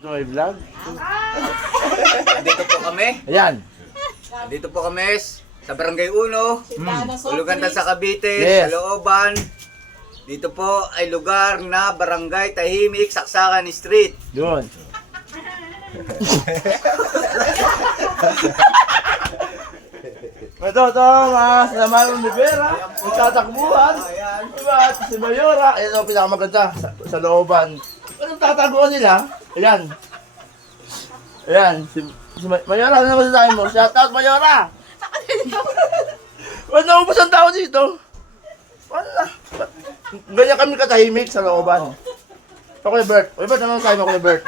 Joy Vlog. Dito po kami. Ayan. Dito po kami sa Barangay Uno. Ulugan sa Cavite, Yes. sa Looban. Dito po ay lugar na Barangay Tahimik, Saksakan Street. Yun. Ito, mga Salamat Rivera. Nagtatakbuhan. Diba? At si Mayora. Ayan ang pinakamaganda sa looban. Anong tataguan nila? Ayan. Ayan. Si Mayora, ano masasabi mo? Shout out, Mayora! Wala naubos ang tao dito. Wala. Ganyan kami katahimik sa looban. Kuya Bert. Kuya Bert, ano masasabi mo, Kuya Bert?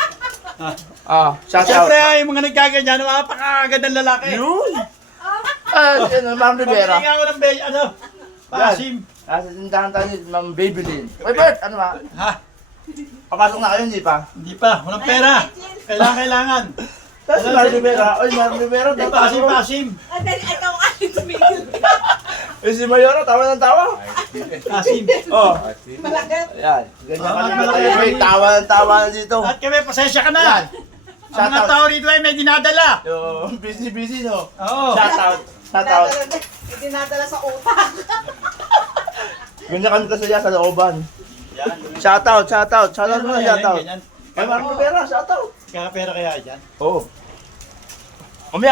Shout out. Siyempre, yung mga nagkaganyan, napakagandang lalaki. Yun! Yan, Ma'am Rivera. Pagkalinga ko ng pasim. Nasa tindahan tayo ni Ma'am Babylin. Kuya Bert, ano ba? Ha? Papasok na kayo, hindi pa? Hindi pa, walang pera. Kailangan. Tapos si Ma'am Rivera. Oy, Ma'am Rivera, Pasim. Ikaw ay tumigil. Si Mayora, tawa ng tawa. Pasim. Oh, Malagat. ayan. Ganyan kami Malagat. katahimik. Tawa ng tawa na dito. At kami, pasensya ka Yan. na. Ang mga Shout out. tao rito ay may dinadala. Yo, busy, no? Oo. Shout out. Shout out. Dinadala sa utak. Ganyan kami kasaya sa looban. Yan. Shout out. Shout out mo, shout out. Ganyan. Kay Ma'am Rivera, shout out. Kaya pera kaya dyan. Oo. Umya.